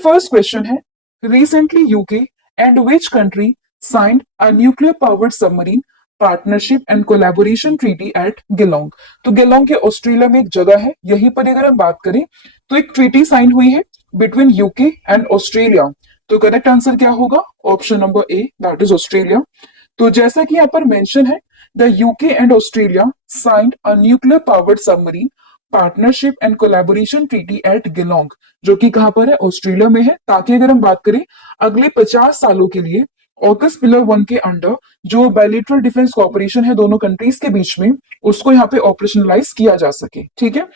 First question है, recently UK and which country signed a nuclear powered submarine partnership and collaboration treaty at Geelong. तो Geelong के Australia में एक जगह है, यहीं पर अगर हम बात करें तो एक ट्रीटी साइन हुई है बिटवीन यूके एंड ऑस्ट्रेलिया। तो करेक्ट आंसर क्या होगा? Option number A, that is Australia. तो जैसा कि यहाँ पर मेंशन है, the UK and Australia signed a nuclear powered submarine partnership and collaboration treaty at Geelong, जो कि कहां पर है? ऑस्ट्रेलिया में है। ताकि अगर हम बात करें अगले 50 सालों के लिए ऑकस पिलर 1 के अंडर जो बायलैटरल डिफेंस कोऑपरेशन है दोनों कंट्रीज के बीच में, उसको यहाँ पे ऑपरेशनलाइज किया जा सके। ठीक है,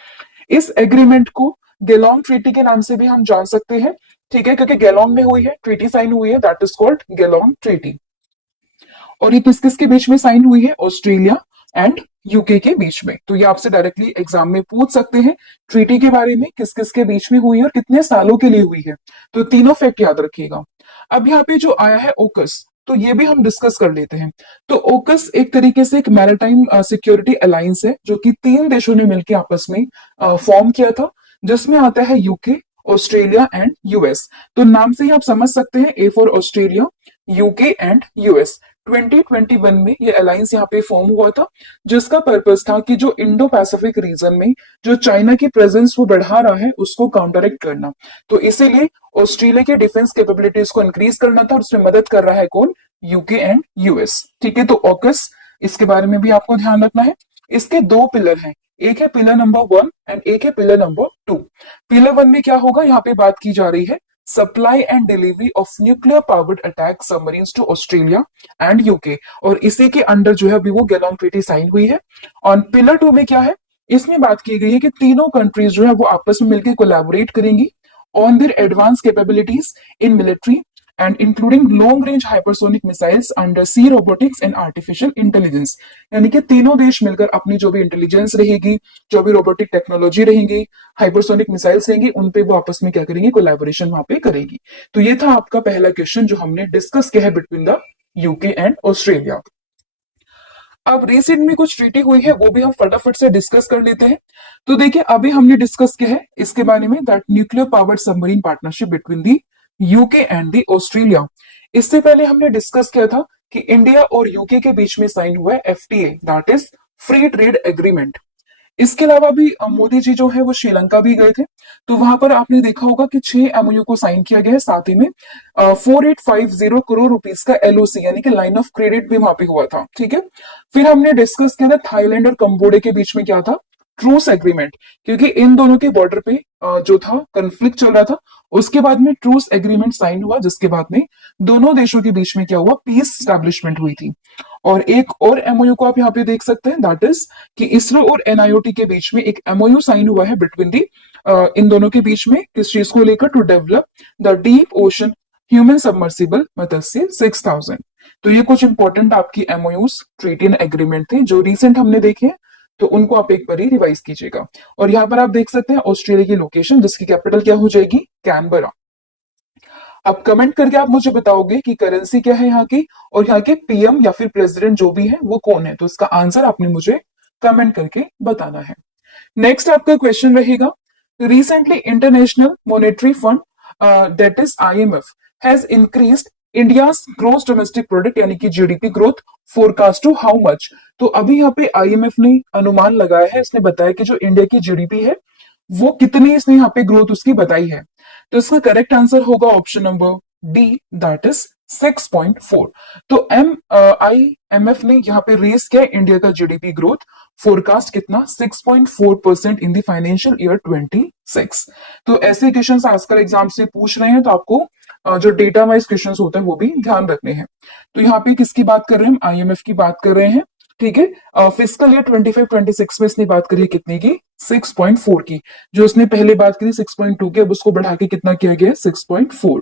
इस एग्रीमेंट को गेलोंग ट्रीटी के नाम से भी हम जान सकते हैं। ठीक है, क्योंकि गेलोंग में हुई है, ट्रीटी साइन हुई है, दैट इज कॉल्ड गेलोंग ट्रीटी। और ये किस किस के बीच में साइन हुई है? ऑस्ट्रेलिया एंड यूके के बीच में। तो ये आपसे डायरेक्टली एग्जाम में पूछ सकते हैं ट्रीटी के बारे में, किस किस के बीच में हुई है और कितने सालों के लिए हुई है। तो तीनों फैक्ट याद रखिएगा। अब यहाँ पे जो आया है ओकस, तो ये भी हम डिस्कस कर लेते हैं। तो ओकस एक तरीके से एक मैरिटाइम सिक्योरिटी अलायंस है जो कि 3 देशों ने मिलकर आपस में फॉर्म किया था, जिसमें आता है यूके, ऑस्ट्रेलिया एंड यूएस। तो नाम से ही आप समझ सकते हैं, A for Australia, UK and US. 2021 में ये अलायंस यहाँ पे फॉर्म हुआ था, जिसका पर्पस था कि जो इंडो पैसिफिक रीजन में जो चाइना की प्रेजेंस वो बढ़ा रहा है उसको काउंटरएक्ट करना। तो इसीलिए ऑस्ट्रेलिया के डिफेंस कैपेबिलिटीज को इंक्रीज करना था और उसमें मदद कर रहा है कौन? UK and US. ठीक है, तो ऑकस, इसके बारे में भी आपको ध्यान रखना है। इसके 2 पिलर हैं, एक है पिलर नंबर 1 एंड एक है पिलर नंबर 2। पिलर 1 में क्या होगा? यहाँ पे बात की जा रही है supply and delivery of nuclear powered attack submarines to Australia and UK, और इसी के अंडर जो है अभी वो गेलोंग ट्रीटी साइन हुई है। और पिलर 2 में क्या है? इसमें बात की गई है कि तीनों कंट्रीज जो है वो आपस में मिलकर कोलैबोरेट करेंगी on their advance capabilities in military and including long range hypersonic missiles, under sea robotics and artificial intelligence. यानी कि तीनों देश मिलकर अपनी जो भी इंटेलिजेंस रहेगी, जो भी रोबोटिक टेक्नोलॉजी रहेंगी, हाइपरसोनिक मिसाइल्स रहेंगी, उन पे वो आपस में क्या करेंगे? कोलैबोरेशन वहां पे करेगी। तो ये था आपका पहला क्वेश्चन जो हमने डिस्कस किया है between the UK and Australia. अब रिसेंट में कुछ ट्रीटी हुई है, वो भी हम फटाफट से डिस्कस कर लेते हैं। तो देखिए, अभी हमने डिस्कस किया है इसके बारे में, that nuclear powered submarine partnership between the UK and the Australia. इससे पहले हमने डिस्कस किया था कि इंडिया और यूके के बीच में साइन हुआ है FTA, that is free trade agreement. इसके अलावा भी मोदी जी जो है वो श्रीलंका भी गए थे, तो वहां पर आपने देखा होगा कि 6 एमओयू को साइन किया गया है। साथ ही में 4850 करोड़ रुपीस का एलओसी यानी कि लाइन ऑफ क्रेडिट भी वहां पे हुआ था। ठीक है, फिर हमने डिस्कस किया था थाईलैंड और कंबोडिया के बीच में क्या था? ट्रूस एग्रीमेंट, क्योंकि इन दोनों के बॉर्डर पे जो था कंफ्लिक्ट चल रहा था। उसके बाद में ट्रूस एग्रीमेंट साइन हुआ, जिसके बाद में दोनों देशों के बीच में क्या हुआ? पीस स्टैब्लिशमेंट हुई थी। और एक और एमओयू को आप यहाँ पे देख सकते हैं, दैट इज कि इसरो और एनआईओटी के बीच में एक एमओयू साइन हुआ है बिटवीन दी इन दोनों के बीच में, किस चीज को लेकर? To develop the deep ocean human submersible Matsya 6000। तो ये कुछ इंपॉर्टेंट आपकी एमओयूज, ट्रीटी एंड एग्रीमेंट थे जो रिसेंट हमने देखे हैं, तो उनको आप एक बार ही रिवाइज कीजिएगा। और यहाँ पर आप देख सकते हैं ऑस्ट्रेलिया की लोकेशन, जिसकी कैपिटल क्या हो जाएगी? कैनबरा। अब कमेंट करके आप मुझे बताओगे कि करेंसी क्या है यहाँ की, और यहाँ के पीएम या फिर प्रेसिडेंट जो भी है वो कौन है। तो इसका आंसर आपने मुझे कमेंट करके बताना है। नेक्स्ट आपका क्वेश्चन रहेगा, recently international monetary fund that is IMF has increased India's gross domestic product यानी कि GDP growth forecast to how much. तो अभी यहाँ पे आईएमएफ ने अनुमान लगाया है, इसने बताया कि जो इंडिया की जीडीपी है वो कितनी, इसने यहाँ पे ग्रोथ उसकी बताई है। तो इसका करेक्ट आंसर होगा option number D, that is 6.4। तो IMF ने यहाँ पे रेस किया इंडिया का जीडीपी ग्रोथ फोरकास्ट कितना? 6.4% इन द फाइनेंशियल ईयर 26। तो ऐसे क्वेश्चंस आजकल एग्जाम से पूछ रहे हैं, तो आपको जो डेटा वाइज क्वेश्चंस होते हैं वो भी ध्यान रखने हैं। तो यहाँ पे किसकी बात कर रहे हैं? आईएमएफ की बात कर रहे हैं। ठीक है, फिजिकल ईयर 25-26 में इसने बात करी है कितनी की? 6.4 की। जो उसने पहले बात करी 6.2 की, अब उसको बढ़ा के कितना किया गया? 6.4।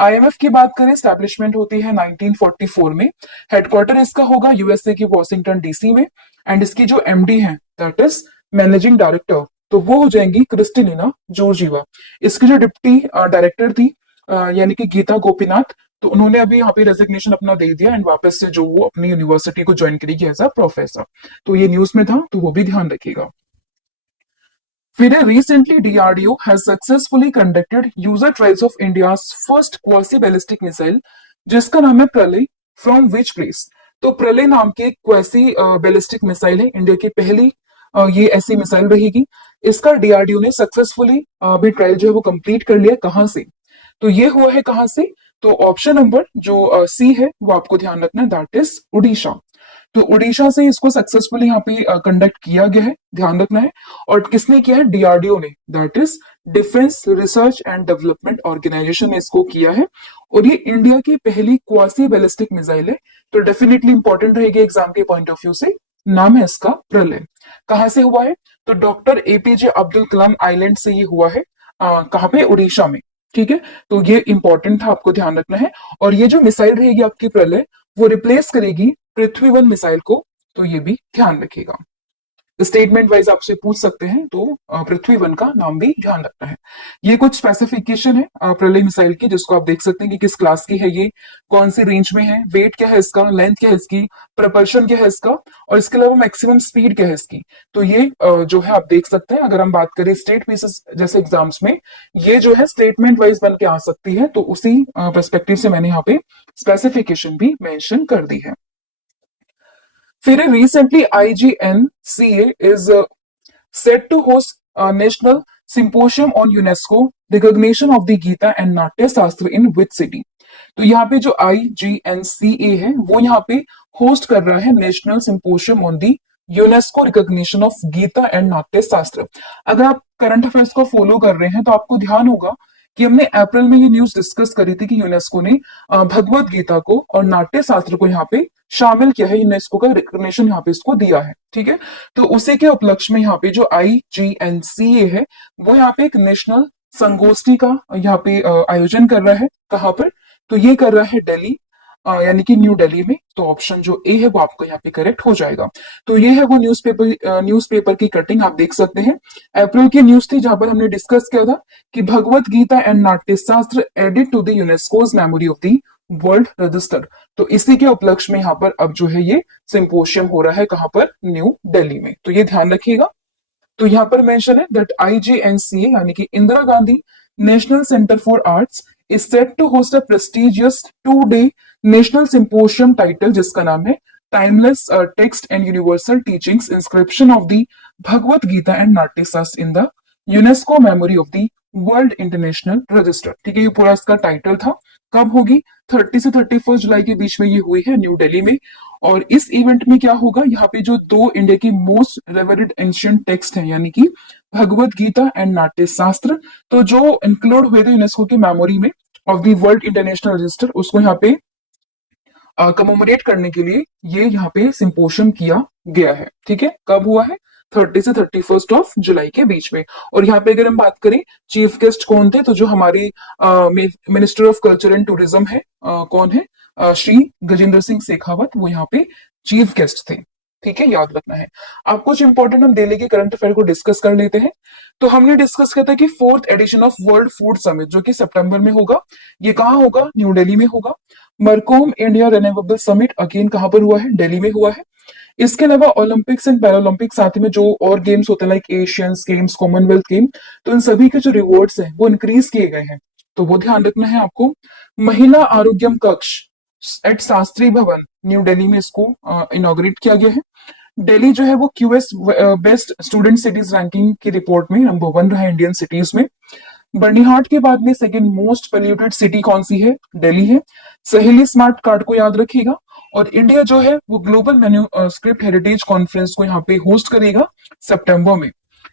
आईएमएफ की बात करें, स्टैब्लिशमेंट होती है 1944 में। हेडक्वार्टर इसका होगा यूएसए की वॉशिंगटन डीसी में, एंड इसकी जो एमडी है दैट इज मैनेजिंग डायरेक्टर, तो वो हो जाएंगी क्रिस्टिलिना जॉर्जिवा। इसकी जो डिप्टी डायरेक्टर थी यानी कि गीता गोपीनाथ, तो उन्होंने अभी यहाँ पे रेजिग्नेशन अपना दे दिया एंड वापस से जो वो अपनी यूनिवर्सिटी को ज्वाइन करेगी एज अ प्रोफेसर। तो ये न्यूज में था, तो वो भी ध्यान रखिएगा। फिर recently DRDO has successfully conducted user trials of India's first quasi ballistic missile जिसका नाम है प्रलय फ्रॉम विच प्लेस। तो प्रलय नाम की एक क्वेसी बैलिस्टिक मिसाइल है, इंडिया की पहली ये ऐसी मिसाइल रहेगी। इसका डीआरडीओ ने सक्सेसफुली भी ट्रायल जो है वो कंप्लीट कर लिया। कहां से? तो ये हुआ है कहां से? तो ऑप्शन नंबर जो सी है वो आपको ध्यान रखना है, दैट इज उड़ीसा। तो उड़ीसा से इसको सक्सेसफुली यहाँ पे कंडक्ट किया गया है, ध्यान रखना है। और किसने किया है? डीआरडीओ ने, that is defence research and development organisation ने इसको किया है। और ये इंडिया की पहली क्वासी बैलिस्टिक मिसाइल है, तो डेफिनेटली इंपॉर्टेंट रहेगी एग्जाम के पॉइंट ऑफ व्यू से। नाम है इसका प्रलय। कहां से हुआ है? तो doctor APJ Abdul Kalam island से ये हुआ है। कहां पे? उड़ीसा में। ठीक है, तो ये इंपॉर्टेंट था, आपको ध्यान रखना है। और ये जो मिसाइल रहेगी आपकी प्रलय, वो रिप्लेस करेगी पृथ्वी वन मिसाइल को, तो ये भी ध्यान रखिएगा। स्टेटमेंट वाइज आपसे पूछ सकते हैं, तो पृथ्वी वन का नाम भी ध्यान रखना है। ये कुछ स्पेसिफिकेशन है प्रलय मिसाइल की, जिसको आप देख सकते हैं कि किस क्लास की है ये, कौन सी रेंज में है, वेट क्या है इसका, लेंथ क्या है इसकी, प्रपल्शन क्या है इसका, और इसके अलावा मैक्सिमम स्पीड क्या है इसकी। तो ये जो है आप देख सकते हैं। अगर हम बात करें स्टेट पीसेस जैसे एग्जाम्स में, ये जो है स्टेटमेंट वाइज बन के आ सकती है, तो उसी परस्पेक्टिव से मैंने यहाँ पे स्पेसिफिकेशन भी मेंशन कर दी है। फिर recently IGNCA is set to host a national symposium on UNESCO recognition of the Gita and Natya Shastra in which city? तो यहाँ पे जो IGNCA है वो यहाँ पे होस्ट कर रहा है national symposium on the UNESCO recognition of Gita and Natya Shastra. अगर आप करंट अफेयर्स को फॉलो कर रहे हैं तो आपको ध्यान होगा कि हमने अप्रैल में ये न्यूज डिस्कस करी थी कि यूनेस्को ने भगवत गीता को और नाट्य शास्त्र को यहाँ पे शामिल किया है, यूनेस्को का रिकॉग्निशन यहाँ पे इसको दिया है। ठीक है, तो उसी के उपलक्ष्य में यहाँ पे जो IGNCA है वो यहाँ पे एक नेशनल संगोष्ठी का यहाँ पे आयोजन कर रहा है। कहाँ पर? तो ये कर रहा है दिल्ली, यानी कि न्यू दिल्ली में। तो ऑप्शन जो ए है वो आपको यहाँ पे करेक्ट हो जाएगा। तो ये है वो न्यूज़पेपर की कटिंग, आप देख सकते हैं। अप्रैल की न्यूज थी जहां पर हमने डिस्कस किया था कि भगवत Gita and Natya Shastra added to the UNESCO's memory of the world register. तो इसी के उपलक्ष्य में यहाँ पर अब जो है ये सिंपोशियम हो रहा है। कहां पर? न्यू दिल्ली में। तो ये ध्यान रखिएगा। तो यहाँ पर मेंशन है दैट IGNCA यानी कि Indira Gandhi national centre for arts is set to host a prestigious 2 day national symposium title, जिसका नाम है timeless text and universal teachings inscription of the Bhagavad Gita and Natya Shastra in the UNESCO memory of the world international register. ठीक है, ये पूरा इसका title था। कब होगी? 30 से 31 जुलाई के बीच में ये हुई है न्यू दिल्ली में। और इस इवेंट में क्या होगा? यहाँ पे जो दो इंडिया की मोस्ट रेवरेड एंशियंट टेक्स्ट हैं, यानी कि भगवत गीता एंड नाट्य शास्त्र, तो जो इंक्लूड हुए थे यूनेस्को की मेमोरी में of the world international register, उसको यहाँ पे कमोमोरेट करने के लिए ये यहाँ पे सिंपोशियम किया गया है। ठीक है, कब हुआ है? 30 से 31 ऑफ जुलाई के बीच में। और यहाँ पे अगर हम बात करें चीफ गेस्ट कौन थे, तो जो हमारे minister of culture and tourism है, कौन है? श्री गजेंद्र सिंह शेखावत, वो यहाँ पे चीफ गेस्ट थे। ठीक है, याद रखना है। आप कुछ इंपॉर्टेंट हम दिल्ली के करंट अफेयर को डिस्कस कर लेते हैं। तो हमने डिस्कस किया था कि 4th edition of world food summit जो कि सितंबर में होगा, ये कहाँ होगा? न्यू दिल्ली में होगा। मरकोम इंडिया रिन्यूएबल समिट अगेन कहां पर हुआ है? दिल्ली में हुआ है। इसके अलावा ओलंपिक्स एंड पैरालंपिक्स साथ में जो और गेम्स होते हैं like Asians games, Commonwealth game, तो इन सभी के जो रिवॉर्ड्स हैं वो इंक्रीज किए गए हैं, तो वो ध्यान रखना है आपको। महिला आरोग्यम कक्ष एट शास्त्री भवन न्यू दिल्ली में इसको इनॉग्रेट किया गया है। दिल्ली जो है वो QS best student cities ranking की रिपोर्ट में नंबर 1 रहा है इंडियन सिटीज में। बर्निहाट के बाद में सेकंड मोस्ट पोल्यूटेड सिटी कौन सी है? दिल्ली है। सहेली स्मार्ट कार्ड को याद रखिएगा। और इंडिया जो है वो ग्लोबल मैन्यूस्क्रिप्ट हेरिटेज कॉन्फ्रेंस को यहाँ पे होस्ट करेगा सितंबर में।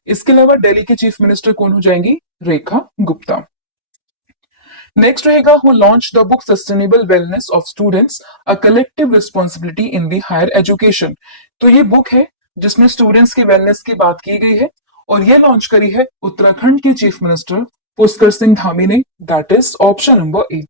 इसके अलावा दिल्ली के चीफ मिनिस्टर कौन हो जाएंगी? रेखा गुप्ता। नेक्स्ट रहेगा who launch the book sustainable wellness of students a collective responsibility in the higher education. तो ये बुक है जिसमें स्टूडेंट्स के वेलनेस की बात की गई है, और ये लॉन्च करी है उत्तराखंड के चीफ मिनिस्टर पुष्कर सिंह धामी ने, that is option number A.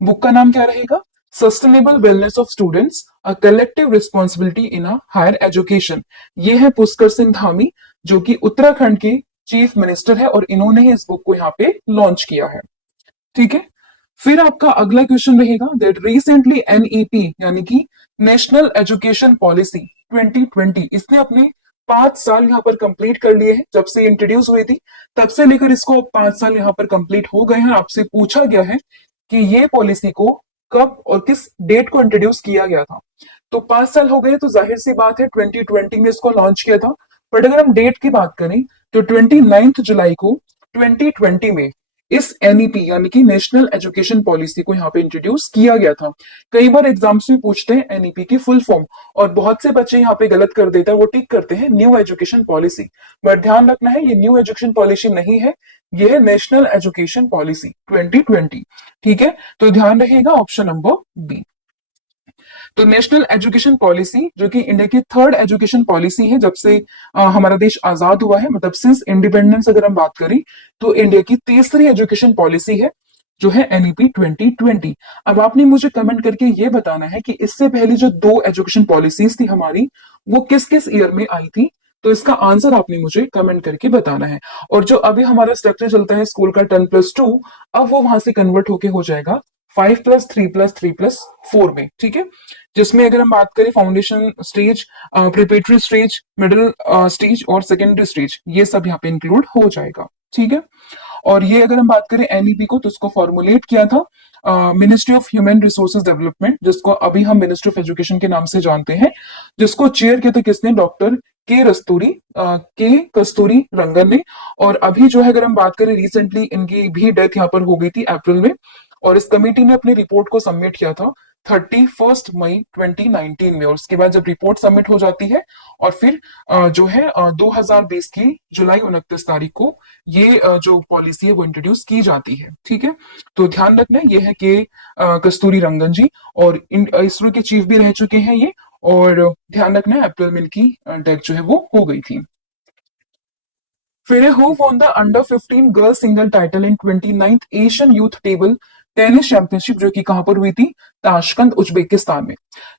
Book का नाम क्या रहेगा? Sustainable wellness of students a collective responsibility in a higher education. ये है पुष्कर सिंह धामी जो कि उत्तराखंड के चीफ मिनिस्टर है, और इन्होंने ही इस बुक को यहाँ पे लॉन्च किया है। ठीक है, फिर आपका अगला क्वेश्चन रहेगा दैट रिसेंटली एनईपी यानी कि नेशनल एजुकेशन पॉलिसी 2020 इसने अपने 5 साल यहाँ पर कंप्लीट कर लिए हैं, जब से इंट्रोड्यूस हुई थी तब से लेकर इसको अब 5 साल यहाँ पर कंप्लीट हो गए हैं। आपसे पूछा गया है कि ये पॉलिसी को कब और किस डेट को इंट्रोड्यूस किया गया था। तो 5 साल हो गए, तो जाहिर सी बात है 2020 में इसको लॉन्च किया था। बट अगर हम डेट की बात करें तो 29 जुलाई को 2020 में इस एनईपी यानी कि नेशनल एजुकेशन पॉलिसी को यहाँ पे इंट्रोड्यूस किया गया था। कई बार एग्जाम्स में पूछते हैं एनईपी की फुल फॉर्म, और बहुत से बच्चे यहाँ पे गलत कर देते हैं, वो टिक करते हैं न्यू एजुकेशन पॉलिसी। बट ध्यान रखना है, ये न्यू एजुकेशन पॉलिसी नहीं है, ये है नेशनल एजुकेशन पॉलिसी 2020। ठीक है, तो ध्यान रहेगा ऑप्शन नंबर बी। तो नेशनल एजुकेशन पॉलिसी जो कि इंडिया की थर्ड एजुकेशन पॉलिसी है जब से हमारा देश आजाद हुआ है, मतलब सिंस इंडिपेंडेंस अगर हम बात करें तो इंडिया की तीसरी एजुकेशन पॉलिसी है जो है एनईपी 2020। अब आपने मुझे कमेंट करके ये बताना है कि इससे पहले जो दो एजुकेशन पॉलिसीज थी हमारी, वो किस किस ईयर में आई थी। तो इसका आंसर आपने मुझे कमेंट करके बताना है। और जो अभी हमारा स्ट्रक्चर चलता है स्कूल का 10+2, अब वो वहां से कन्वर्ट होके हो जाएगा 5+3+3+4 में। ठीक है, जिसमें अगर हम बात करें foundation stage, preparatory stage, middle stage और सेकेंडरी स्टेज, ये सब यहाँ पे इंक्लूड हो जाएगा। ठीक है, और ये अगर हम बात करें एनईपी को, तो इसको फॉर्मुलेट किया था ministry of human resources development, जिसको अभी हम मिनिस्ट्री ऑफ एजुकेशन के नाम से जानते हैं, जिसको चेयर किया था किसने, डॉक्टर के कस्तूरी रंगन ने। और अभी जो है अगर हम बात करें रिसेंटली इनकी भी डेथ यहाँ पर हो गई थी अप्रैल में, और इस कमेटी ने अपनी रिपोर्ट को सबमिट किया था 31 मई 2019 में। और उसके बाद जब रिपोर्ट सबमिट हो जाती है और फिर जो है 2020 की जुलाई 29 तारीख को ये जो पॉलिसी है वो इंट्रोड्यूस की जाती है। ठीक है, तो ध्यान रखना ये है कि कस्तूरी रंगन जी, और इसरो के चीफ भी रह चुके हैं ये, और ध्यान रखना है अप्रैल में इनकी डेथ जो है वो हो गई थी। फिर who won the under 15 girls single title in 29th Asian youth table tennis championship, जो कि कहां पर हुई थी, ताशकंद उज्बेकिस्तान में।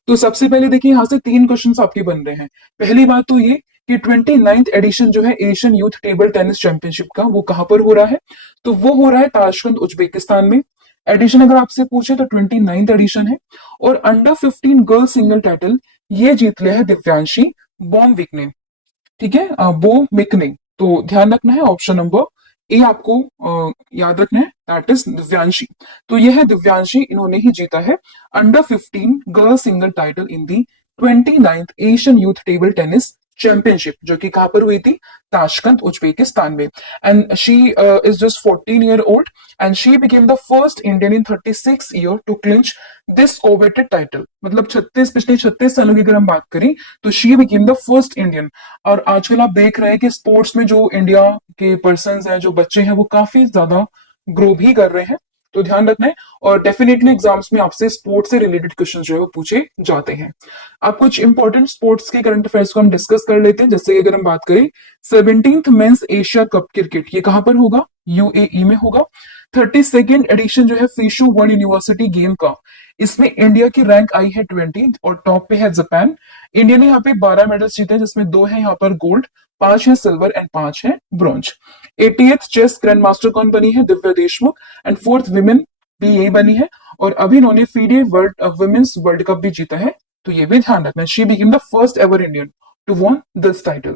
तो सबसे पहले देखिए यहां से 3 क्वेश्चंस आपके बन रहे हैं। पहली बात तो ये कि 29th एडिशन जो है Asian youth table tennis championship का, वो कहां पर हो रहा है, तो वो हो रहा है ताशकंद उज्बेकिस्तान में। एडिशन अगर आपसे पूछे तो 29th एडिशन है। और अंडर 15 गर्ल्स सिंगल टाइटल ये जीत लिया है दिव्यांशी बॉम्विक ने। ठीक है, बो मिकने। तो ध्यान रखना है ऑप्शन नंबर ए आपको याद रखना है, दैट इज दिव्यांशी। तो यह है दिव्यांशी, इन्होंने ही जीता है under 15 girl single title in the 29th Asian youth table tennis championship, जो कि कहां पर हुई थी, ताशकंद उज्बेकिस्तान में। And she is just 14 year old and she became the first Indian in 36 year to clinch this coveted title. मतलब पिछले 36 सालों की अगर हम बात करें तो she became the first Indian. और आजकल आप देख रहे हैं कि स्पोर्ट्स में जो इंडिया के पर्सन हैं, जो बच्चे हैं, वो काफी ज्यादा ग्रो भी कर रहे हैं। तो ध्यान रखना है, और डेफिनेटली एग्जाम्स में आपसे स्पोर्ट्स से रिलेटेड क्वेश्चन जो है वो पूछे जाते हैं। अब कुछ इंपॉर्टेंट स्पोर्ट्स के करंट अफेयर्स को हम डिस्कस कर लेते हैं। जैसे अगर हम बात करें 17th mains Asia cup cricket, ये कहां पर होगा, यूएई में होगा। 32nd एडिशन जो है फिशु वर्ल्ड यूनिवर्सिटी गेम का, इसमें इंडिया की रैंक आई है 20 और टॉप पे है जापान। इंडिया ने यहाँ पे 12 मेडल्स जीते, जिसमें 2 है यहाँ पर गोल्ड, 5 है सिल्वर एंड 5 है bronze. 80th chess grand master कौन बनी है, Divya Deshmukh. And 4th women भी यही बनी है, और अभी इन्होंने FIDE world women's world cup भी जीता है। तो ये भी ध्यान रखना है, she became the first ever Indian to won this title.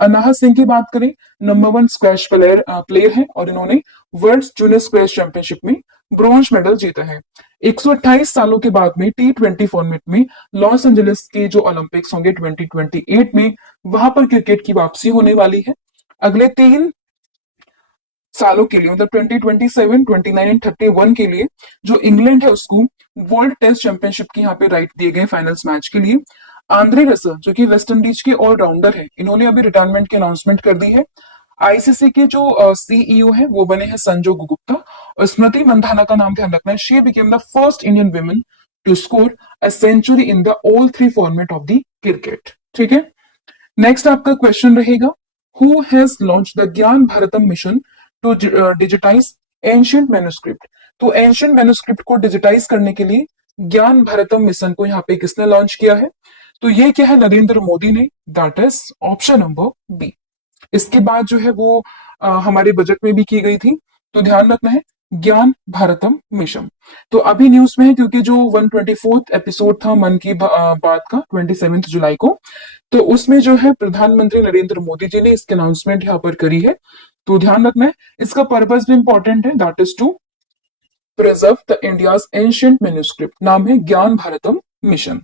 Anahat Singh की बात करें, नंबर 1 स्क्वैश प्लेयर है, और इन्होंने वर्ल्ड जूनियर स्क्वैश चैंपियनशिप में ब्रॉन्ज मेडल जीता है। 128 सालों के बाद में T20 फॉर्मेट में लॉस एंजलिस के जो ओलंपिक्स होंगे 2028 में, वहां पर क्रिकेट की वापसी होने वाली है। अगले 3 सालों के लिए, मतलब 2027, 29 एंड 31 के लिए, जो इंग्लैंड है उसको वर्ल्ड टेस्ट चैंपियनशिप की यहाँ पे राइट दिए गए फाइनल्स मैच के लिए। आंद्रे रसल जो कि वेस्ट इंडीज के ऑलराउंडर है, इन्होंने अभी रिटायरमेंट की अनाउंसमेंट कर दी है। आईसीसी के जो सीईओ है वो बने हैं संजोग गुप्ता। और स्मृति मंधाना का नाम ध्यान रखना है, she became the first Indian women to score a century in the all 3 format of the cricket. ठीक है, नेक्स्ट आपका क्वेश्चन रहेगा, who has launch the Gyan Bharatam mission to digitise ancient manuscript. तो एंशियंट मैन्युस्क्रिप्ट को डिजिटाइज करने के लिए ज्ञान भारतम मिशन को यहाँ पे किसने लॉन्च किया है, तो ये क्या है, नरेंद्र मोदी ने, that is option number B. इसके बाद जो है वो हमारे बजट में भी की गई थी। तो ध्यान रखना है, ज्ञान भारतम मिशन। तो अभी न्यूज में है क्योंकि जो 124th एपिसोड था मन की बात का 27 जुलाई को, तो उसमें जो है प्रधानमंत्री नरेंद्र मोदी जी ने इसकी अनाउंसमेंट यहाँ पर करी है। तो ध्यान रखना है, इसका पर्पस भी इंपॉर्टेंट है, that is to preserve the India's ancient manuscript. नाम है ज्ञान भारतम मिशन।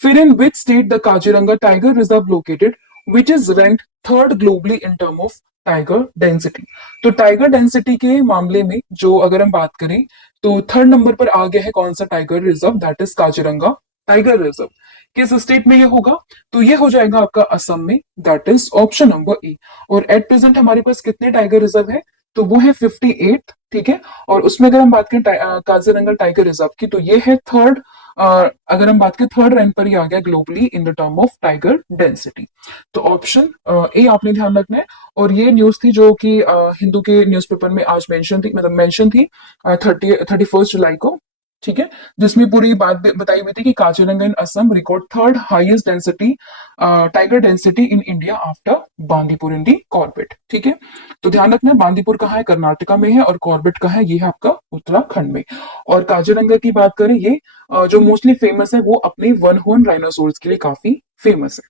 फिर in which state the Kaziranga tiger reserve located which is ranked third globally in term of tiger density. तो टाइगर डेंसिटी के मामले में जो अगर हम बात करें तो थर्ड नंबर पर आ गया है कौन सा tiger reserve, that is Kaziranga tiger reserve. किस स्टेट में ये होगा, तो ये हो जाएगा आपका असम में, दैट इज ऑप्शन नंबर ए। और एट प्रेजेंट हमारे पास कितने टाइगर रिजर्व है, तो वो है 58, ठीक है। और उसमें अगर हम बात करें काजीरंगा टाइगर रिजर्व की, तो ये है थर्ड, अगर हम बात करें थर्ड रैंक पर ही आ गया globally in the term of tiger density. तो ऑप्शन ए आपने ध्यान रखना है। और ये न्यूज थी जो कि हिंदू के न्यूज़पेपर में आज मेंशन थी, मतलब मेंशन थी 31 जुलाई को, ठीक है। जिसमें पूरी बात बताई हुई थी कि Kaziranga in Assam record third highest density tiger density in India after Bandipur in the Corbett, ठीक है। तो ध्यान रखना है, बांदीपुर कहाँ है, कर्नाटका में है, और कॉर्बेट कहाँ है, ये है आपका उत्तराखंड में। और काजीरंगा की बात करें, ये जो मोस्टली फेमस है वो अपने वन हॉर्न राइनोसोर्स के लिए काफी फेमस है।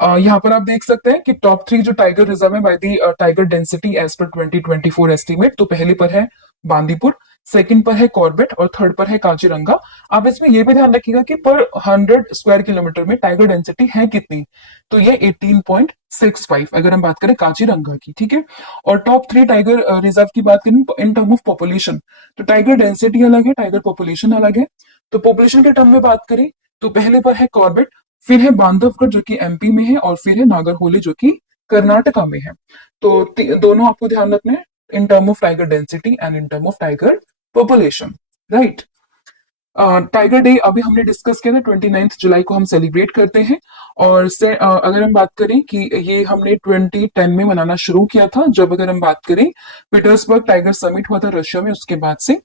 यहाँ पर आप देख सकते हैं कि टॉप 3 जो टाइगर रिजर्व है by the tiger density as per 2024 estimate, तो पहले पर है बांदीपुर, सेकंड पर है कॉर्बेट, और थर्ड पर है काजीरंगा। आप इसमें यह भी ध्यान रखिएगा कि पर 100 स्क्वायर किलोमीटर में टाइगर डेंसिटी है कितनी, तो ये 18.65 अगर हम बात करें काजीरंगा की, ठीक है। और टॉप 3 टाइगर रिजर्व की बात करें इन टर्म ऑफ पॉपुलेशन, तो टाइगर डेंसिटी अलग है, टाइगर पॉपुलेशन अलग है। तो पॉपुलेशन के टर्म में बात करें तो पहले पर है कॉर्बेट, फिर है बांधवगढ़ जो कि एमपी में है, और फिर है नागरहोली जो कि कर्नाटका में है। तो दोनों आपको ध्यान रखना है इन term of tiger density and in term of tiger population, right. Tiger day अभी हमने डिस्कस किया था, 29 जुलाई को हम सेलिब्रेट करते हैं। और अगर हम बात करें कि ये हमने 2010 में मनाना शुरू किया था, जब अगर हम बात करें पीटर्सबर्ग टाइगर समिट हुआ था रशिया में, उसके बाद से।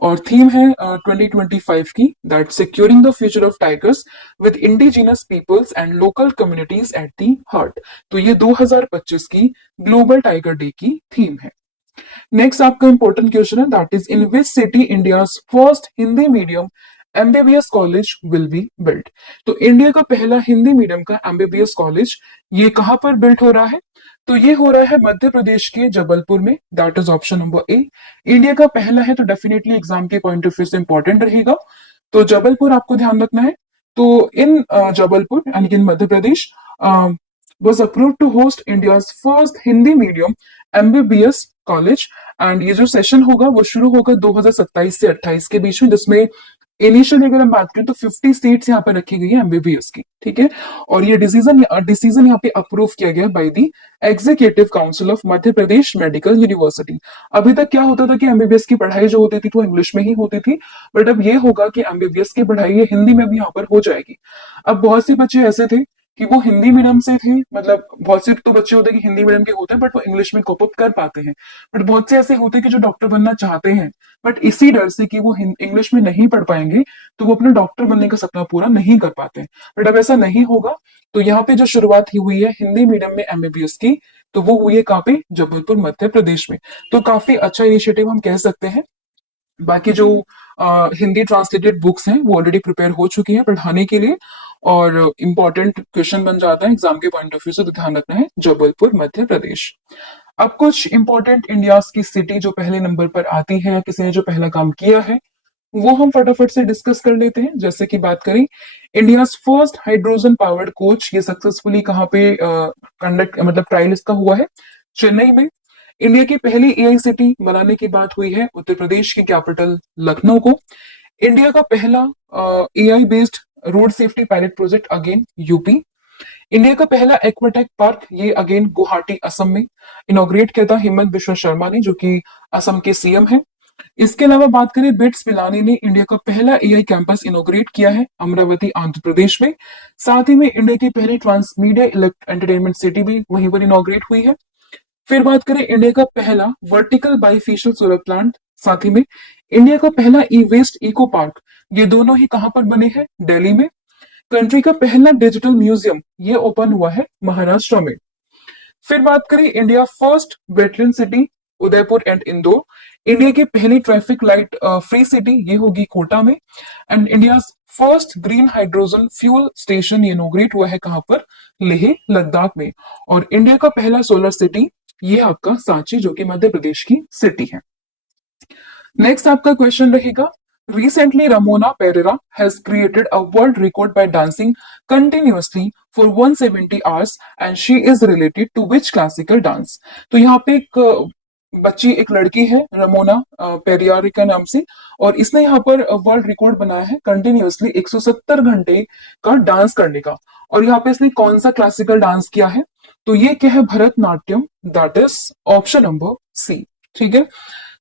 और थीम है 2025 की, that securing the future of tigers with indigenous peoples and local communities at the heart. तो ये 2025 की ग्लोबल टाइगर डे की थीम है। नेक्स्ट आपका इंपॉर्टेंट क्वेश्चन है, that is in which city India first Hindi medium MBBS college will be built. तो India का पहला हिंदी मीडियम का एमबीबीएस कॉलेज ये कहां पर बिल्ट हो रहा है, तो ये हो रहा है मध्य प्रदेश के जबलपुर में, that is option number A. India का पहला है तो डेफिनेटली एग्जाम के पॉइंट ऑफ व्यू से इंपॉर्टेंट रहेगा। तो जबलपुर आपको ध्यान रखना है। तो इन जबलपुर यानी कि इन Madhya Pradesh was approved to host India's first Hindi medium MBBS college. And ये जो सेशन होगा वो शुरू होगा 2027 से 28 के बीच में, जिसमें इनिशियली अगर हम बात करें तो 50 सीट्स यहाँ पर रखी गई है एमबीबीएस की, ठीक है। और ये डिसीजन यहाँ पे अप्रूव किया गया by the executive council of Madhya Pradesh medical university. अभी तक क्या होता था कि एमबीबीएस की पढ़ाई जो होती थी वो इंग्लिश में ही होती थी, बट अब ये होगा कि एमबीबीएस की पढ़ाई ये हिंदी में भी यहाँ पर हो जाएगी। अब बहुत से बच्चे ऐसे थे कि वो हिंदी मीडियम से थे, मतलब बहुत से तो बच्चे होते हैं कि हिंदी मीडियम के होते हैं बट वो इंग्लिश में कोप अप कर पाते हैं, बट बहुत से ऐसे होते हैं कि जो डॉक्टर बनना चाहते हैं बट इसी डर से कि वो इंग्लिश में नहीं पढ़ पाएंगे तो वो अपना डॉक्टर बनने का सपना पूरा नहीं कर पाते। बट अब ऐसा नहीं होगा। तो यहाँ पे जो शुरुआत हुई है हिंदी मीडियम में एमबीबीएस की, तो वो हुई है कहाँ पे, जबलपुर मध्य प्रदेश में। तो काफी अच्छा इनिशिएटिव हम कह सकते हैं। बाकी जो हिंदी ट्रांसलेटेड बुक्स हैं वो ऑलरेडी प्रिपेयर हो चुकी हैं पढ़ाने के लिए, और इंपॉर्टेंट क्वेश्चन बन जाता है एग्जाम के पॉइंट ऑफ व्यू से, तो ध्यान रखना है जबलपुर मध्य प्रदेश। अब कुछ इंपॉर्टेंट इंडियाज की सिटी जो पहले नंबर पर आती है या किसी ने जो पहला काम किया है वो हम फटाफट से डिस्कस कर लेते हैं। जैसे कि बात करें India first hydrogen powered coach, ये सक्सेसफुली कहाँ पे कंडक्ट मतलब ट्रायल इसका हुआ है, चेन्नई में। इंडिया की पहली एआई सिटी बनाने की बात हुई है उत्तर प्रदेश की कैपिटल लखनऊ को। इंडिया का पहला AI based road safety pilot project again UP. India का पहला एक्वाटेक पार्क ये अगेन गुवाहाटी असम में इनॉग्रेट किया था हेमंत बिश्वा शर्मा ने, जो कि असम के सीएम हैं। इसके अलावा बात करें बिट्स पिलानी ने इंडिया का पहला एआई कैंपस इनॉग्रेट किया है अमरावती आंध्र प्रदेश में। साथ ही में इंडिया की पहली ट्रांसमीडिया एंटरटेनमेंट सिटी भी वहीं पर इनॉग्रेट हुई है। फिर बात करें इंडिया का पहला वर्टिकल बाइफेशियल सोलर प्लांट, साथ ही में इंडिया का पहला ई वेस्ट इको पार्क, ये दोनों ही कहां पर बने हैं, दिल्ली में। कंट्री का पहला डिजिटल म्यूजियम ये ओपन हुआ है महाराष्ट्र में। फिर बात करें India first veteran city Udaipur and Indore. India की पहली ट्रैफिक लाइट फ्री सिटी ये होगी कोटा में। And India first green hydrogen fuel station ये इनोग्रेट हुआ है कहां पर, लेह लद्दाख में। और इंडिया का पहला सोलर सिटी ये आपका सांची जो कि मध्य प्रदेश की सिटी है। नेक्स्ट आपका क्वेश्चन रहेगा, recently Ramona Pereira has created a world record by dancing continuously for 170 hours and she is related to which classical dance? तो यहाँ पे एक बच्ची एक लड़की है रमोना पेरियार का नाम से, और इसने यहाँ पर वर्ल्ड रिकॉर्ड बनाया है कंटिन्यूअसली 170 घंटे का डांस करने का। और यहाँ पे इसने कौन सा क्लासिकल डांस किया है, तो ये क्या है, Bharatanatyam, that is option number C. ठीक है,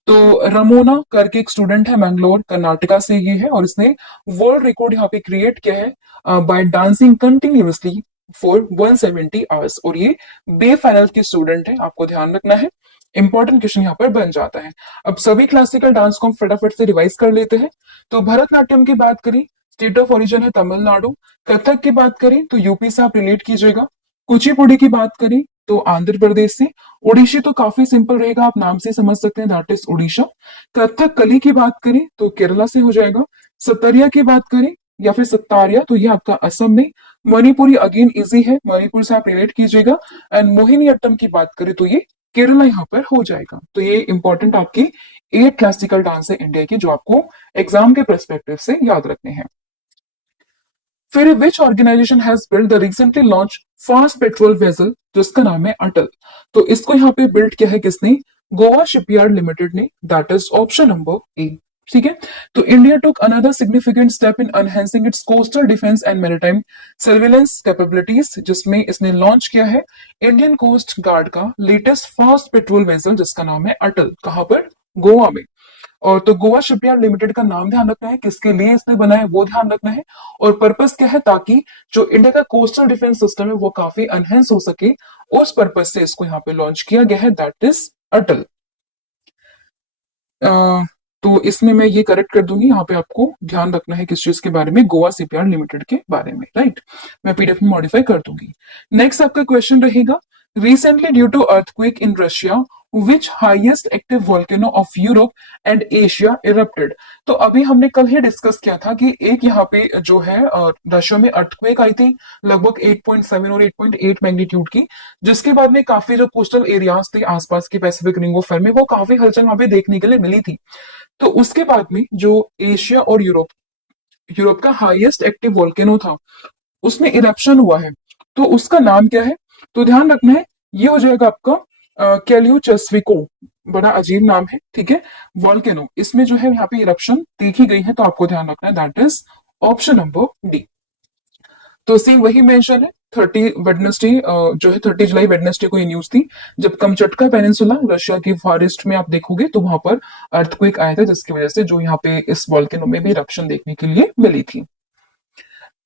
तो रमोना करके एक स्टूडेंट है मैंगलोर कर्नाटका से ये है, और इसने वर्ल्ड रिकॉर्ड यहाँ पे क्रिएट किया है by dancing continuously for 170 hours. और ये बे फाइनल की स्टूडेंट है, आपको ध्यान रखना है, इंपॉर्टेंट क्वेश्चन यहाँ पर बन जाता है। अब सभी क्लासिकल डांस को हम फटाफट से रिवाइज कर लेते हैं। तो भरतनाट्यम की बात करें, स्टेट ऑफ ओरिजिन है तमिलनाडु। कथक की बात करें तो यूपी से आप रिलेट कीजिएगा। कुचिपुड़ी की बात करें तो आंध्र प्रदेश से। ओडिशी तो काफी सिंपल रहेगा, आप नाम से समझ सकते हैं, दैट इज उड़ीसा। कथक कली की बात करें तो केरला से हो जाएगा। सतरिया की बात करें या फिर सत्तारिया तो ये आपका असम में। मणिपुरी अगेन इजी है, मणिपुर से आप रिलेट कीजिएगा। एंड मोहिनीअट्टम की बात करें तो ये केरला यहाँ पर हो जाएगा। तो ये इंपॉर्टेंट आपके 8 क्लासिकल डांस है इंडिया के जो आपको एग्जाम के परस्पेक्टिव से याद रखने हैं। फिर which organisation has build the recently launch fast patrol vessel जिसका नाम है अटल। तो इसको यहाँ पे बिल्ड किया है किसने, गोवा शिपयार्ड लिमिटेड ने, दैट इज ऑप्शन नंबर ए। ठीक है, तो India took another significant step in enhancing it's coastal defence and maritime surveillance capabilities, जिसमें इसने लॉन्च किया है इंडियन कोस्ट गार्ड का लेटेस्ट फास्ट पेट्रोल वेसल जिसका नाम है अटल। कहां पर, गोवा में। और तो गोवा शिपयार्ड लिमिटेड का नाम ध्यान रखना है, किसके लिए इसने बनाया वो ध्यान रखना है, और पर्पस क्या है, ताकि जो इंडिया का कोस्टल डिफेंस सिस्टम है वो काफी एनहेंस हो सके, उस पर्पस से इसको यहाँ पे लॉन्च किया गया है, दैट इज अटल। तो इसमें मैं ये करेक्ट कर दूंगी, यहाँ पे आपको ध्यान रखना है किस चीज के बारे में, गोवा शिपयार्ड लिमिटेड के बारे में, राइट। मैं पीडीएफ में मॉडिफाई कर दूंगी। नेक्स्ट आपका क्वेश्चन रहेगा, recently due to earthquake in Russia, which highest active volcano of Europe and Asia erupted? तो अभी हमने कल ही डिस्कस किया था कि एक यहाँ पे जो है रशिया में अर्थक्वेक आई थी लगभग 8.7 और 8.8 मैग्नीट्यूड की, जिसके बाद में काफी जो कोस्टल एरियाज थे आसपास की पैसिफिक रिंग ऑफ फायर में वो काफी हलचल वहां पे देखने के लिए मिली थी। तो उसके बाद में जो एशिया और यूरोप का हाईएस्ट एक्टिव वोल्केनो था उसमें इरप्शन हुआ है, तो उसका नाम क्या है, तो ध्यान रखना है ये हो जाएगा आपका कैल्यूचेस्विको, बड़ा अजीब नाम है, ठीक है, वॉल्केनो। इसमें जो है यहाँ पे इरप्शन देखी गई है, तो आपको ध्यान रखना है, that is option number D. तो सेम वही मेंशन है 30 वेडनेसडे जो है 30 जुलाई वेडनेसडे को ये न्यूज थी जब कमचटका पेनिनसुला रशिया की फॉरेस्ट में आप देखोगे तो वहां पर अर्थक्वेक आया था, जिसकी वजह से जो यहाँ पे इस वॉल्केनो में भी इरप्शन देखने के लिए मिली थी।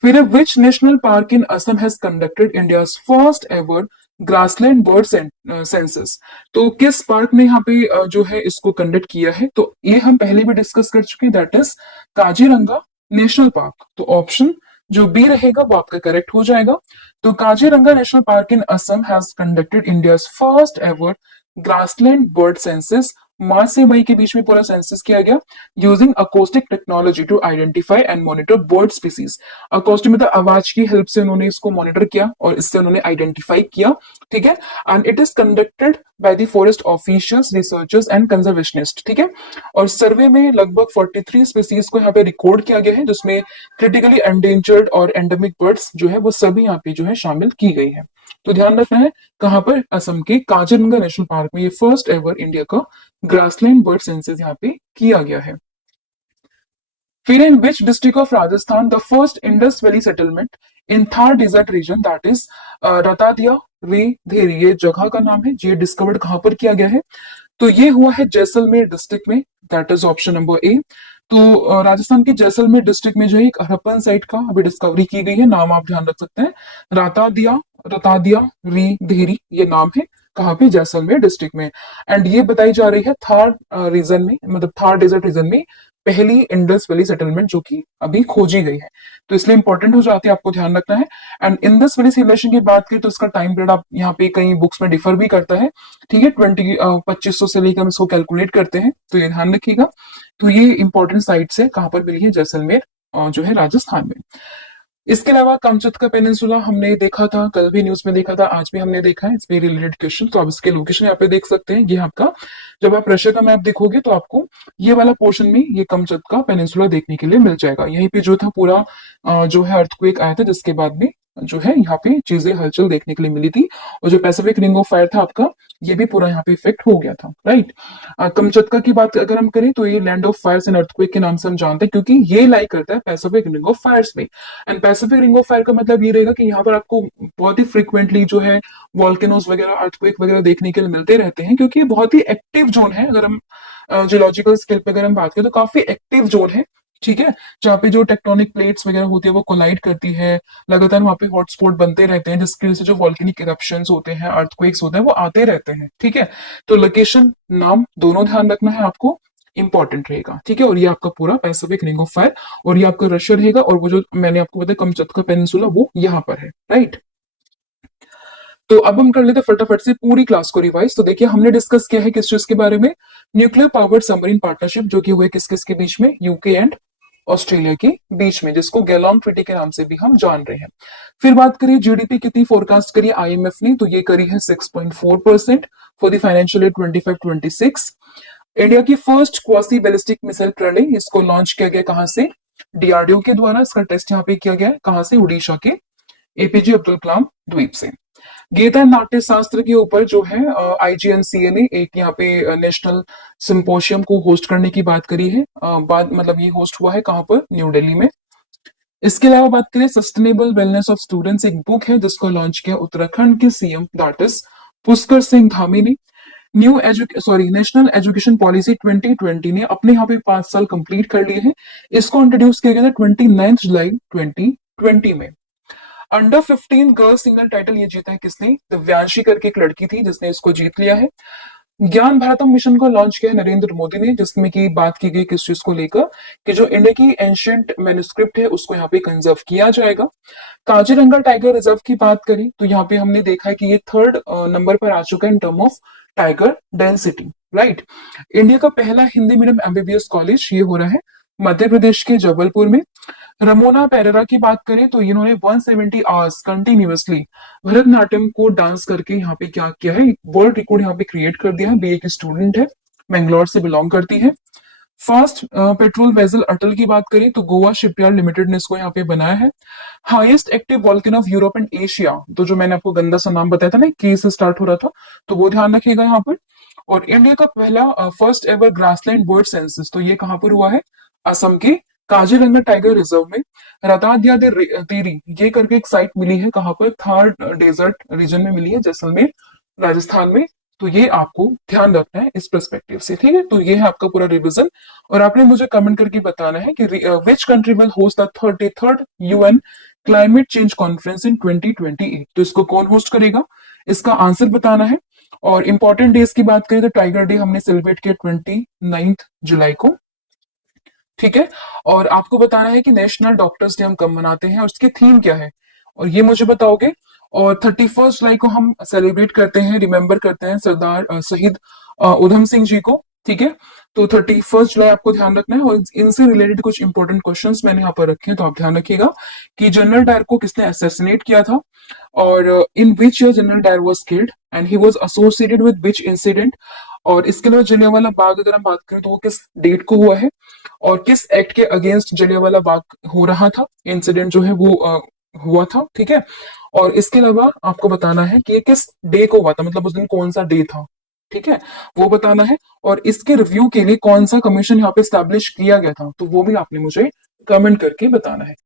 फिर which national park in Assam has conducted India's first ever grassland bird census. तो किस पार्क ने यहाँ पे जो है इसको कंडक्ट किया है, तो ये हम पहले भी डिस्कस कर चुके हैं, that is Kaziranga national park. तो ऑप्शन जो बी रहेगा वो आपका करेक्ट हो जाएगा। तो Kaziranga national park in Assam has conducted India's first ever grassland bird census. मार्च से मई के बीच में पूरा सेंसस किया गया using acoustic technology to identify and monitor bird species. Acoustic मतलब आवाज की हेल्प से उन्होंने इसको मॉनिटर किया और इससे उन्होंने आइडेंटिफाई किया, ठीक है। And it is conducted by the forest officials, researchers and conservationist, ठीक है। और सर्वे में लगभग 43 स्पीसीज को यहाँ पे रिकॉर्ड किया गया है, जिसमें क्रिटिकली एंडेंजर्ड और एंडेमिक बर्ड्स जो है वो सभी यहाँ पे जो है शामिल की गई है। तो ध्यान रखना है कहां पर, असम के काजीरंगा नेशनल पार्क में ये फर्स्ट एवर इंडिया का ग्रासलैंड बर्ड सेंसस यहाँ पे किया गया है। फिर in which district of Rajasthan the first Indus valley settlement in Thar desert region, that is Ratadiya वे धेरी, ये जगह का नाम है, ये डिस्कवर्ड कहां पर किया गया है, तो ये हुआ है जैसलमेर डिस्ट्रिक्ट में, दैट इज ऑप्शन नंबर ए। तो राजस्थान के जैसलमेर डिस्ट्रिक्ट में जो है एक हड़प्पन साइट का अभी डिस्कवरी की गई है, नाम आप ध्यान रख सकते हैं, रतादिया री धेरी ये नाम है, कहाँ पे, जैसलमेर डिस्ट्रिक्ट में। एंड ये बताई जा रही है थार रीजन में, मतलब थार डेजर्ट रीजन में पहली इंडस वैली सेटलमेंट जो कि अभी खोजी गई है, तो इसलिए इंपॉर्टेंट हो जाती है, आपको ध्यान रखना है। एंड इंडस वैली सिविलाइजेशन की बात करें तो इसका टाइम पीरियड आप यहाँ पे कई बुक्स में डिफर भी करता है, ठीक है, 2500 से लेकर हम इसको कैलकुलेट करते हैं, तो ये ध्यान रखिएगा। तो ये इंपॉर्टेंट साइट्स है, कहाँ पर मिली है, जैसलमेर जो है राजस्थान में। इसके अलावा कामचत्का पेनिनसुला हमने देखा था, कल भी न्यूज में देखा था, आज भी हमने देखा है, इस पे रिलेटेड क्वेश्चन, तो आप इसके लोकेशन यहाँ पे देख सकते हैं। ये आपका, जब आप रशिया का मैप देखोगे तो आपको ये वाला पोर्शन में ये कामचत्का पेनिनसुला देखने के लिए मिल जाएगा। यहीं पे जो था पूरा जो है अर्थक्वेक आया था, जिसके बाद में जो है यहाँ पे चीजें हलचल देखने के लिए मिली थी, और जो पैसिफिक रिंग ऑफ फायर था आपका, ये भी पूरा यहाँ पे इफेक्ट हो गया था, राइट। कमचत्का की बात अगर हम करें तो ये land of Fyers and earthquake के नाम से हम जानते हैं, क्योंकि ये लाई करता है पैसिफिक रिंग ऑफ फायर्स में। And Pacific ring of fire का मतलब ये रहेगा कि यहाँ पर आपको बहुत ही फ्रिक्वेंटली जो है वॉल्केनोज वगैरह, अर्थक्वेक वगैरह देखने के लिए मिलते रहते हैं, क्योंकि ये बहुत ही एक्टिव जोन है। अगर हम जियोलॉजिकल स्केल पे अगर हम बात करें तो काफी एक्टिव जोन है, ठीक है, जहाँ पे जो टेक्टोनिक प्लेट्स वगैरह होती है वो कोलाइड करती है, लगातार वहाँ पे हॉटस्पॉट बनते रहते हैं, जिसकी वजह से जो वॉल्केनिक इरप्शंस होते हैं, अर्थक्वेक्स होते हैं, वो आते रहते हैं, ठीक है। तो लोकेशन, नाम दोनों ध्यान रखना है आपको, इंपॉर्टेंट रहेगा, ठीक है। और ये आपका पूरा पैसिफिक रिंग ऑफ फायर, और ये आपका रशिया रहेगा, और वो जो मैंने आपको बताया कमचत्का पेनिनसुला, वो यहाँ पर है, राइट। तो अब हम कर लेते हैं फटाफट से पूरी क्लास को रिवाइज। तो देखिए हमने डिस्कस किया है किस चीज के बारे में, न्यूक्लियर पावर्ड सबमरीन पार्टनरशिप, जो कि हुए किस किस के बीच में, यूके एंड ऑस्ट्रेलिया के बीच में, जिसको गैलोंग ट्रीटी के नाम से भी हम जान रहे हैं। फिर बात करिए जीडीपी कितनी फोरकास्ट करी आईएमएफ ने, तो ये करी है 6.4% for the financial year 25-26। India की फर्स्ट क्वासी बैलिस्टिक मिसाइल ट्रैले, इसको लॉन्च किया गया कहां से, डीआरडीओ के द्वारा। इसका टेस्ट यहाँ पे किया गया है कहां से, उड़ीसा के एपीजे अब्दुल कलाम द्वीप से। गीता नाट्य शास्त्र के ऊपर जो है आईजीएनसीए ने एक यहाँ पे नेशनल सिंपोशियम को होस्ट करने की बात करी है, बात मतलब ये होस्ट हुआ है कहाँ पर, न्यू दिल्ली में। इसके अलावा बात करें सस्टेनेबल वेलनेस ऑफ स्टूडेंट्स, एक बुक है जिसको लॉन्च किया उत्तराखंड के CM that is Pushkar Singh Dhami ने। नेशनल एजुकेशन पॉलिसी 2020 ने अपने यहाँ पे 5 साल कंप्लीट कर लिए हैं। इसको इंट्रोड्यूस किया गया था 29 जुलाई 2020 में। अंडर 15 गर्ल्स सिंगल टाइटल ये जीता है किसने, दिव्यांशी करके एक लड़की थी जिसने इसको जीत लिया है। ज्ञान भारतम मिशन को लॉन्च किया है नरेंद्र मोदी ने, जिसमें की बात की गई किस चीज को लेकर, कि जो इंडिया की एंशियंट मैन्युस्क्रिप्ट है उसको यहाँ पे कंजर्व किया जाएगा। काजीरंगा टाइगर रिजर्व की बात करें तो यहाँ पे हमने देखा है कि ये थर्ड नंबर पर आ चुका है इन term of tiger density, right. India का पहला हिंदी मीडियम एमबीबीएस कॉलेज ये हो रहा है मध्य प्रदेश के जबलपुर में। रमोना पेरेरा की बात करें तो इन्होंने 170 आवर्स कंटिन्यूअसली भरतनाट्यम को डांस करके यहाँ पे क्या किया है, वर्ल्ड रिकॉर्ड यहाँ पे क्रिएट कर दिया है। बीए की स्टूडेंट है, बैंगलोर से बिलोंग करती है। फास्ट पेट्रोल वेसल अटल की बात करें तो गोवा शिपयार्ड लिमिटेड ने इसको यहाँ पे बनाया है। Highest active volcano of Europe and Asia, तो जो मैंने आपको गंदा सा नाम बताया था ना, के से स्टार्ट हो रहा था, तो वो ध्यान रखिएगा यहाँ पर। और इंडिया का पहला first ever grassland bird census, तो ये कहाँ पर हुआ है, असम के काजीरंगा टाइगर रिजर्व में। रतादिया तेरी ये करके एक साइट मिली है कहाँ पर, थार डेजर्ट रीजन में मिली है, जैसलमेर राजस्थान में। तो ये आपको ध्यान रखना है इस पर्सपेक्टिव से, ठीक है। तो ये है आपका पूरा रिवीजन, और आपने मुझे कमेंट करके बताना है कि which country will host the 33rd UN climate change conference in 2028, तो इसको कौन होस्ट करेगा, इसका आंसर बताना है। और इंपॉर्टेंट डेज की बात करें तो टाइगर डे हमने सेलिब्रेट किया 29 जुलाई को, ठीक है। और आपको बताना है कि नेशनल डॉक्टर्स डे हम कब मनाते हैं और उसकी थीम क्या है, और ये मुझे बताओगे। और 31 जुलाई को हम सेलिब्रेट करते हैं, रिमेम्बर करते हैं सरदार शहीद उधम सिंह जी को, ठीक है। तो 31 जुलाई आपको ध्यान रखना है। और इनसे रिलेटेड कुछ इंपॉर्टेंट क्वेश्चंस मैंने यहाँ पर रखे हैं, तो आप ध्यान रखिएगा कि जनरल डायर को किसने असैसिनेट किया था, और in which year General Dyer was killed and he was associated with which incident. और इसके अलावा जलियांवाला बाग अगर हम बात करें तो वो किस डेट को हुआ है, और किस एक्ट के अगेंस्ट जलियांवाला बाग हो रहा था, इंसिडेंट जो है वो हुआ था, ठीक है। और इसके अलावा आपको बताना है कि ये किस डे को हुआ था, मतलब उस दिन कौन सा डे था, ठीक है, वो बताना है। और इसके रिव्यू के लिए कौन सा कमीशन यहाँ पे स्टैब्लिश किया गया था, तो वो भी आपने मुझे कमेंट करके बताना है।